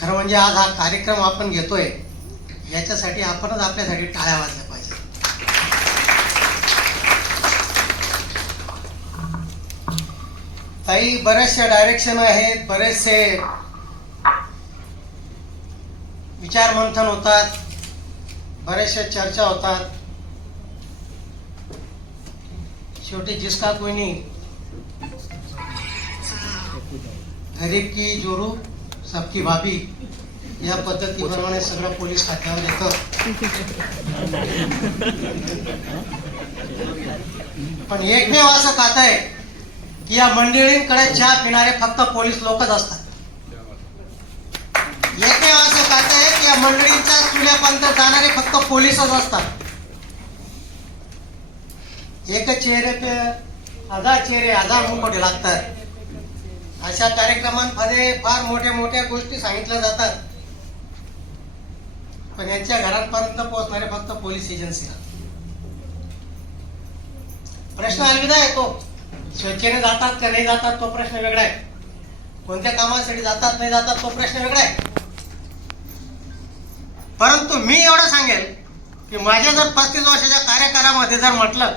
खरं म्हणजे आज हा कार्यक्रम आपण घेतोय याच्यासाठी आपणच आपल्यासाठी टाळ्या वाजल्या पाहिजे ताई बऱ्याचशा डायरेक्शन आहेत बरेचसे विचार मंथन होतात बऱ्याचशा चर्चा होतात. शेवटी जिसका कोई नहीं गरीब की जोरू? सबकी भाभी या पद्धतीप्रमाणे सगळं पोलीस खात्यावर येतं. पण एकमेव असं खातं आहे की या मंडळींकडे चहा पिणारे फक्त पोलीस लोकच असतात. एकमेव असं खात आहे की या मंडळींच्या चुल्यापर्यंत जाणारे फक्त पोलीसच असतात. एक चेहरे पे हजार चेहरे हजार मुकोटे लागतात. अशा कार्यक्रमांमध्ये फार मोठ्या मोठ्या गोष्टी सांगितल्या जातात. पण यांच्या घरांपर्यंत पोहोचणारे फक्त पोलीस एजन्सी प्रश्न अलविदा येतो. स्वेच्छेने जातात का नाही जातात तो प्रश्न वेगळा आहे. कोणत्या कामासाठी जातात नाही जातात तो प्रश्न वेगळा आहे. परंतु मी एवढं सांगेल की माझ्या जर पस्तीस वर्षाच्या कार्यकाळामध्ये जर म्हटलं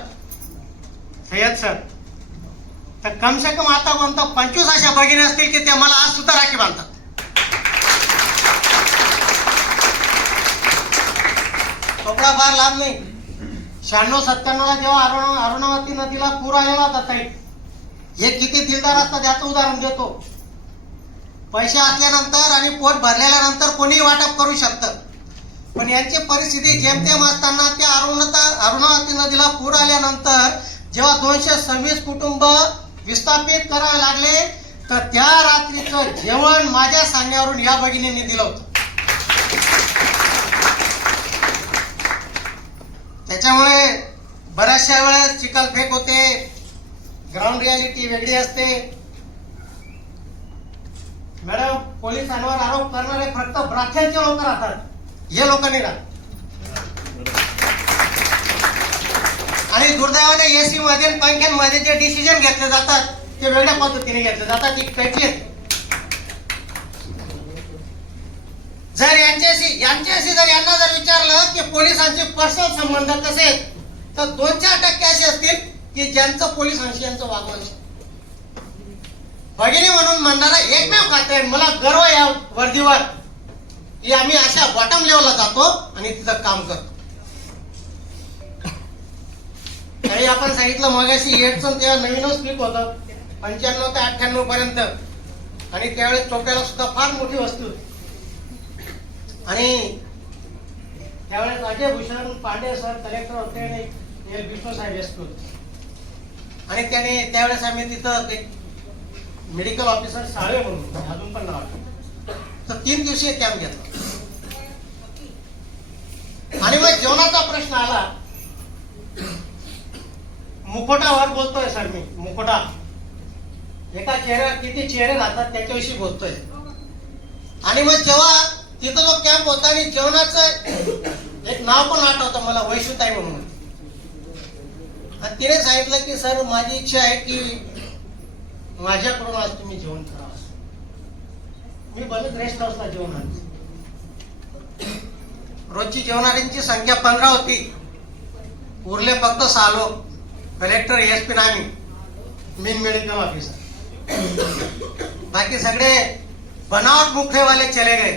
सय्यद सर तर कम से कम आता पंचवीस अशा भगिनी असतील की ते मला आज सुद्धा राखी बांधतात. कपडा फार लांब नाही. शहाण्णव सत्त्याण्णवला जेव्हा अरुण अरुणावती नदीला पूर आलेला होता ताई हे किती दिलदार असतात याचं उदाहरण देतो. पैसे असल्यानंतर आणि पोट भरलेल्यानंतर कोणीही वाटप करू शकतं. पण यांची परिस्थिती जेमतेम असताना त्या अरुणता अरुणावती नदीला पूर आल्यानंतर जेव्हा दोनशे सव्वीस कुटुंब विस्थापित करावे लागले तर त्या रात्रीचं जेवण माझ्या सांगण्यावरून या भगिनींनी दिलं होतं. त्याच्यामुळे बऱ्याचशा वेळेस चिखलफेक होते ग्राउंड रियालिटी वेगळी असते. मॅडम पोलिसांवर आरोप करणारे फक्त ब्राह्मणचे लोक राहतात. हे लोक नाही आणि दुर्दैवाने एसी मध्ये पंख्यांमध्ये जे डिसिजन घेतले जातात ते वेगळ्या पद्धतीने घेतले जातात. ती त्याची जर यांच्याशी यांच्याशी जर यांना जर विचारलं की पोलिसांचे पर्सनल संबंध कसे तर दोन चार टक्के असे असतील की ज्यांचं पोलिसांशी यांचं वागवण भगिनी म्हणून म्हणणारा एकमेव खाते मला गर्व या वर्दीवर की आम्ही अशा बॉटम लेवलला जातो आणि तिथं काम करतो. तरी आपण सांगितलं मगाशी एडचं तेव्हा नवीनच स्लिप होतं. पंच्याण्णव ते अठ्ठ्याण्णव पर्यंत. आणि त्यावेळेस चोप्याला सुद्धा फार मोठी वस्तू आणि त्यावेळेस अजय भूषण पांडे सर कलेक्टर होते आणि हे विष्णू साहेब एस आणि त्याने त्यावेळेस आम्ही तिथं ते मेडिकल ऑफिसर साळे म्हणून अजून पण नाव तर तीन दिवसीय कॅम्प घेतला. आणि मग जेवणाचा प्रश्न आला. मुखोटावर बोलतोय सर मी मुखोटा. एका चेहऱ्यावर किती चेहरे राहतात त्याच्याविषयी बोलतोय. आणि मग जेव्हा तिथं जो कॅम्प होता आणि जेवणाचं एक नाव पण आठवतं मला वैशुताई म्हणून. आणि तिने सांगितलं की सर माझी इच्छा आहे की माझ्याकडून आज तुम्ही जेवण करा. मी बनत रेस्ट हाऊसला जेवण आणते. रोजची जेवणाऱ्यांची संख्या पंधरा होती. उरले फक्त सहा लोक. कलेक्टर एस पी नामी मेन मेडिकल ऑफिसर बाकी सगळे बनावट मुख्यवाले चले गए.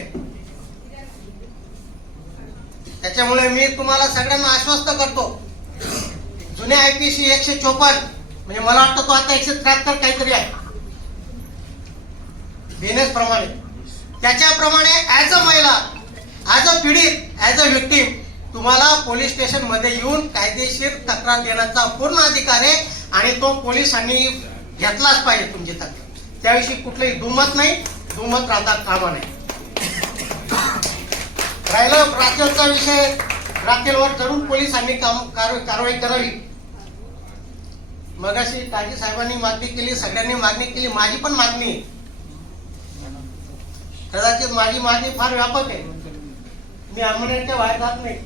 त्याच्यामुळे मी तुम्हाला सगळ्यांना आश्वस्त करतो. जुन्या आय पी सी एकशे चोपन्न म्हणजे मला वाटतं तो आता एकशे त्र्याहत्तर काहीतरी आहे. बिनेस प्रमाणे. त्याच्याप्रमाणे ऍज अ महिला ऍज अ पीडित ऍज अ विक्टीम तुम्हाला पोलीस स्टेशनमध्ये येऊन कायदेशीर तक्रार देण्याचा पूर्ण अधिकार आहे आणि तो पोलिसांनी घेतलाच पाहिजे तुमची तक्रार. त्याविषयी कुठलंही दुमत नाही दुमत राहता कामा नाही राहिलं राखेलचा विषय राखेलवर जरूर पोलिसांनी काम कारवाई कारवाई करावी. मगाशी काजी साहेबांनी मागणी केली सगळ्यांनी मागणी केली माझी पण मागणी आहे. कदाचित माझी मागणी फार व्यापक आहे. मी अमरेच्या बाहेर जात नाही.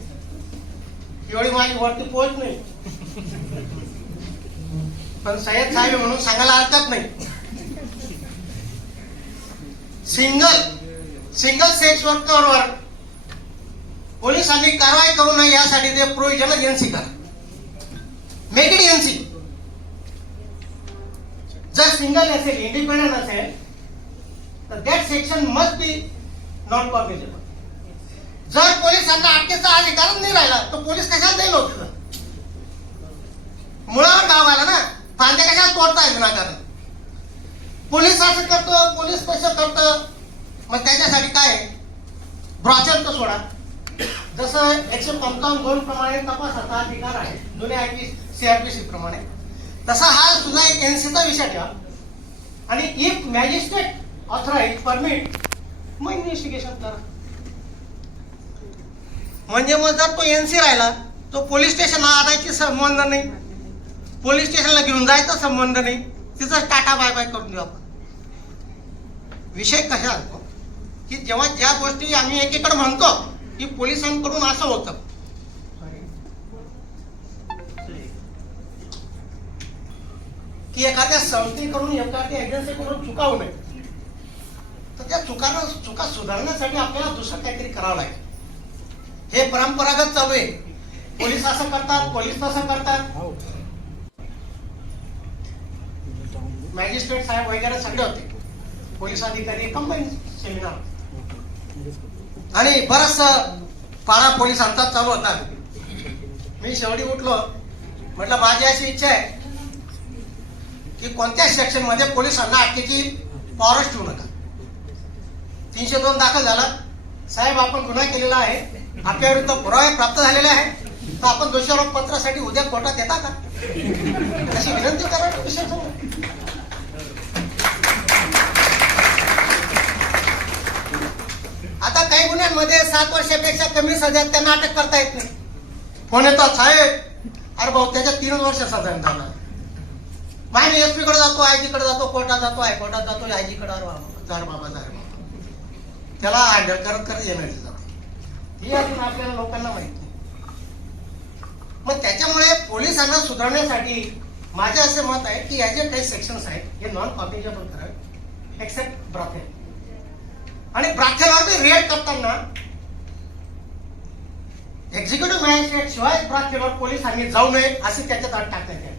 एवढी माझी वरती पोहोच नाही. पण सय्यद साहेब म्हणून सांगायला हरकत नाही. सिंगल सिंगल सेक्स वर्करवर पोलिसांनी कारवाई करू नये यासाठी ते प्रोव्हिजन एनसी करा. मेक इट एनसी जर सिंगल असेल इंडिपेंडंट असेल तर that section must be non compatible जर पोलिसांना अटकेचा अधिकारच नाही राहिला तर पोलीस कशाला देईल होते मुळावर गाव आला ना फांद्या कशाला तोडताय विनाकारण पोलीस असं करतो पोलीस कसं करतं मग त्याच्यासाठी काय? ब्रॉचर तर सोडा. जसं एकशे पंचावन्न दोन प्रमाणे तपासाचा अधिकार आहे जुन्या आय पी सीआरपीसी प्रमाणे. तसा हा सुद्धा एक एनसीचा विषय ठेवा. आणि इफ मॅजिस्ट्रेट ऑथराईज परमिट मग इन्व्हेस्टिगेशन करा. म्हणजे मग जर तो एन सी राहिला तो पोलीस स्टेशनला आणायची संबंध नाही. पोलीस स्टेशनला घेऊन जायचा संबंध नाही. तिचं टाटा बाय बाय करून देऊ आपण. विषय कसा असतो? की जेव्हा ज्या गोष्टी आम्ही एकीकडे म्हणतो की पोलिसांकडून असं होतं. की एखाद्या संस्थेकडून एखाद्या एजन्सीकडून चुका होऊ नये. तर त्या चुकांना चुका सुधारण्यासाठी आपल्याला दुसरं काहीतरी करावं लागेल. हे परंपरागत चालू आहे. पोलीस असं करतात पोलीस तसं करतात. मॅजिस्ट्रेट साहेब वगैरे सगळे होते. पोलीस अधिकारी कंबाईन सेमिनार आणि बरस पाडा पोलिसांचा चालू होता मी शेवटी उठलो. म्हटलं माझी अशी इच्छा आहे की कोणत्या सेक्शनमध्ये पोलिसांना अटकेची पॉवरच ठेवू नका. तीनशे दोन दाखल झाला. साहेब आपण गुन्हा केलेला आहे. आपल्या विरुद्ध पुरावे प्राप्त झालेले आहे तर आपण दोषारोप पत्रासाठी उद्या कोर्टात येता का? अशी विनंती करा विषय आता काही गुन्ह्यांमध्ये सात वर्षापेक्षा कमी सजा त्यांना अटक करता येत नाही. फोन येतात साहेब अरे भाऊ त्याच्या तीनच वर्ष सजा झाला माहिती एसपी कडे जातो आयजी कडे जातो कोर्टात जातो हायकोर्टात जातो आयजी कडे अरे बाबा जार बाबा जार बाबा. त्याला हँडल करत करत येणार ही अजून आपल्याला लोकांना माहीत नाही. मग त्याच्यामुळे पोलिसांना सुधारण्यासाठी माझे असे मत आहे की याचे काही सेक्शन्स आहेत हे नॉन कॉग्निजेबल करावे एक्सेप्ट ब्राथेल आणि ब्राथेलवर रिएक्ट करताना एक्झिक्युटिव्ह मॅजिस्ट्रेट शिवाय ब्राथेलवर पोलिसांनी जाऊ नये असे त्याच्यात अट टाकण्यात आहे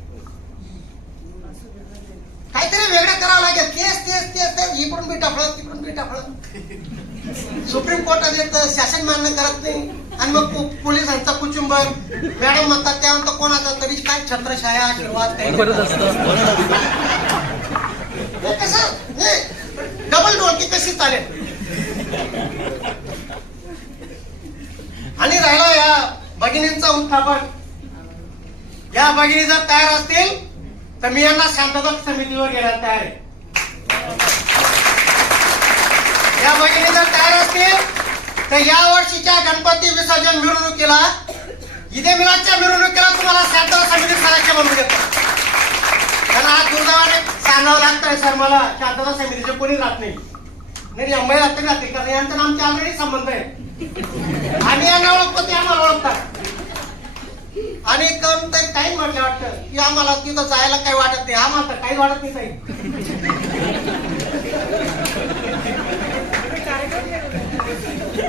काहीतरी वेगळं करावं लागेल. तेच तेच तेच तेच इकडून बी टाकलं तिकडून बी टाकलं. सुप्रीम कोर्टात येतं शासन मान्य करत नाही आणि मग पोलिसांचा कुचुंब मॅडम म्हणतात त्यानंतर कोणाचा तरी काय छत्रछाया आशीर्वाद कसं? डबल डोळकी कशी चालेल? आणि राहिला या भगिनींचा उत्थापन. या भगिनी जर तयार असतील तर मी यांना शांतता समितीवर गेल्याला तयार आहे. या भगिनी जर तयार असतील तर या वर्षीच्या गणपती विसर्जन मिरवणुकीला इथे मिराजच्या मिरवणुकीला तुम्हाला शांतता समिती सदस्य बनवू देतो. कारण आज दुर्दैवाने सांगावं लागतंय सर मला शांतता समितीचे कोणी राहत नाही. नाही अंबाई राहते राहते कारण यांचा आणि आमचे ऑलरेडी संबंध आहे. आणि यांना ओळखतो ते आम्हाला ओळखतात. आणि करून तर काही म्हटलं वाटतं की आम्हाला तिथं जायला काही वाटत नाही. आम्हाला तर काही वाटत नाही साहेब.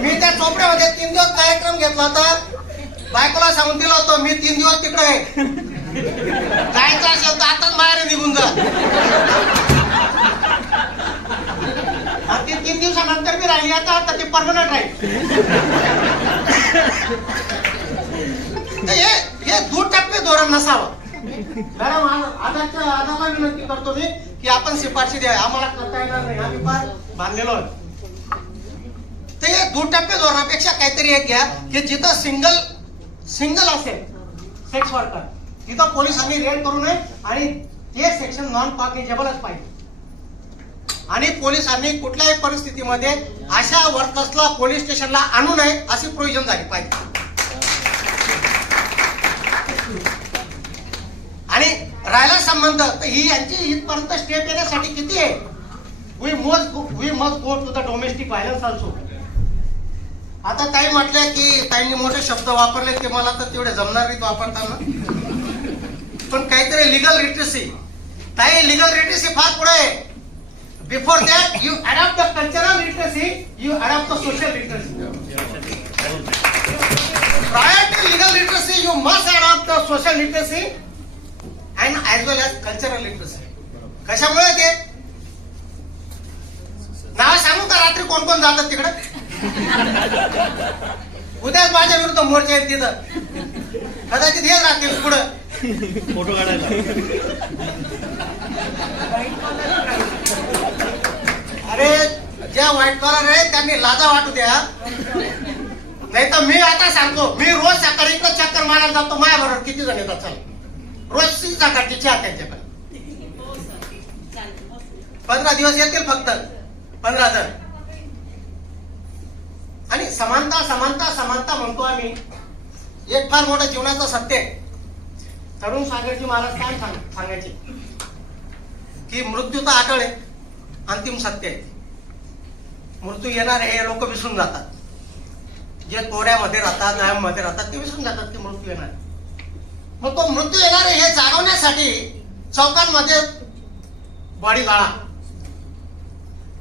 मी त्या चोपड्यामध्ये तीन दिवस कार्यक्रम घेतला होता. बायकोला सांगून दिला होतो मी तीन दिवस तिकडे आहे. जायचं असेल तर आताच बाहेर निघून जा. ती ते तीन दिवसानंतर मी राहिली आता आता ते परमनंट राहील. हे हे दुटप्पे धोरण नसावं. मॅडम आदाच्या आदाला विनंती करतो मी की आपण शिफारशी द्या. आम्हाला करता येणार नाही. आम्ही फार बांधलेलो आहे तर दुटप्पे धोरणापेक्षा काहीतरी एक घ्या. की जिथं सिंगल सिंगल असेल सेक्स वर्कर तिथं पोलिसांनी रेड करू नये आणि ते सेक्शन नॉन कॉग्निजेबलच पाहिजे. आणि पोलिसांनी कुठल्याही परिस्थितीमध्ये अशा वर्कर्सला पोलीस स्टेशनला आणू नये अशी प्रोव्हिजन झाली पाहिजे. आणि राहिला संबंध तर ही यांची इथपर्यंत स्टेप येण्यासाठी किती आहे? We must we must go to the domestic violence also आता काय म्हटलंय की त्यांनी मोठे शब्द वापरले ते मला तर तेवढे जमणार नाहीत वापरताना. पण काहीतरी लिगल लिटरसी ताई लिगल लिटरसी फार पुढे आहे. Before that you adopt the cultural literacy you adopt the social literacy prior to legal literacy you must adopt the social literacy and as well as cultural literacy कशामुळे ते? नाव सांगू का रात्री कोण कोण जातात तिकडे? उद्याच माझ्या विरुद्ध मोर्चे आहेत तिथं. कदाचित हेच राहतील पुढं. फोटो काढायला. अरे ज्या व्हाईट कॉलर आहे त्यांनी लाजा वाटू द्या. नाही तर मी आता सांगतो मी रोज सकाळी इकडे चक्कर मारायला जातो माझ्या बरोबर किती जण येतात चल. रोज सकाळची चहा त्यांच्याकडे. पंधरा दिवस येतील फक्त. पंधरा जण आणि समानता समानता समानता म्हणतो आम्ही. एक फार मोठं जीवनाचं सत्य आहे. तरुण सागरजी महाराज काय सांग सांगायचे? की मृत्यू तर आटळ आहे अंतिम सत्य आहे. मृत्यू येणार हे लोक विसरून जातात. जे तोऱ्यामध्ये राहतात गायमध्ये राहतात ते विसरून जातात की मृत्यू येणार मग तो मृत्यू येणार हे जागवण्यासाठी चौकांमध्ये बॉडी गाळा.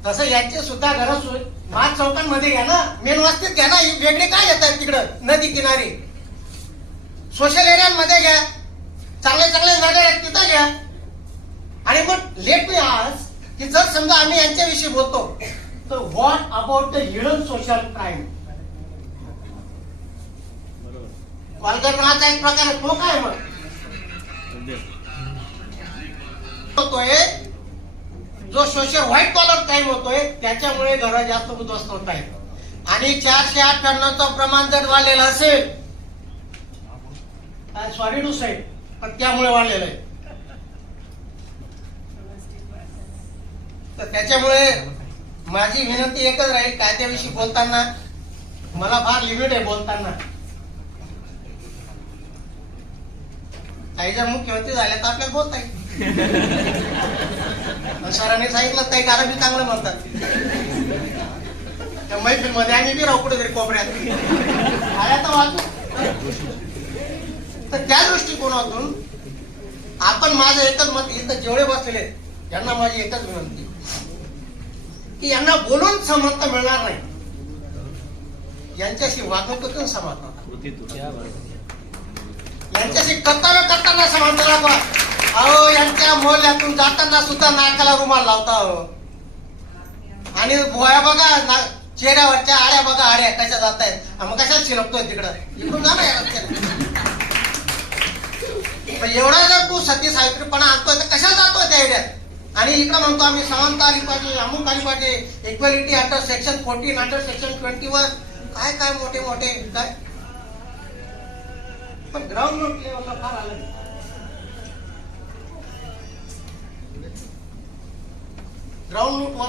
तसं यांची सुद्धा गरज होईल माज चौकांमध्ये घ्या ना. मेन वस्तीत घ्या ना. वेगळे काय येतात तिकडं? नदी किनारी. सोशल एरियांमध्ये घ्या. चांगले चांगले नगर आहेत तिथं घ्या. आणि मग लेट मी आज की जर समजा आम्ही यांच्याविषयी बोलतो तर what about the hidden social crime vulgar नावाचा एक प्रकार आहे तो काय मग? होतोय. जो सोशल व्हाईट कॉलर क्राईम होतोय त्याच्यामुळे घर जास्त उद्ध्वस्त होत आहेत. आणि चारशे आठ अठ्ठ्याण्णवचं प्रमाण जर वाढलेलं असेल सॉरी टू साईड पण त्यामुळे वाढलेलं आहे. तर त्याच्यामुळे माझी विनंती एकच राहील कायद्याविषयी बोलताना मला फार लिमिट आहे बोलताना. काही जर मुख्यमंत्री झाले तर आपल्याला बोलता येईल सरांनी सांगितलं काही कारण मी चांगलं म्हणतात. त्या मैफिलमध्ये आम्ही बी राहू कुठेतरी कोपऱ्यात. तर त्या दृष्टिकोनातून आपण माझं एकच मत इथं जेवढे बसलेले आहेत, यांना माझी एकच विनंती. की यांना बोलून समजता मिळणार नाही. यांच्याशी वागणुकीतून समजणार यांच्याशी करताना करताना समजलं दाखवा अहो यांच्या मोहल्ल्यातून जाताना सुद्धा नाकाला रुमाल लावता अहो आणि भोया बघा ना चेहऱ्यावरच्या आड्या बघा आड्या कशा जात आहेत मग कशाच शिरपतोय तिकडं? इकडून जा ना या रस्त्याने एवढा जर तू सती सावित्रीपणा आणतोय तर कशाला जातोय त्या एरियात? आणि इकडं म्हणतो आम्ही समानता आली पाहिजे अमुक आली पाहिजे equality under section fourteen under section twenty one काय काय मोठे मोठे काय? पण ग्राउंड लेवलला फार आलं नाही. ग्राउंड नोट वर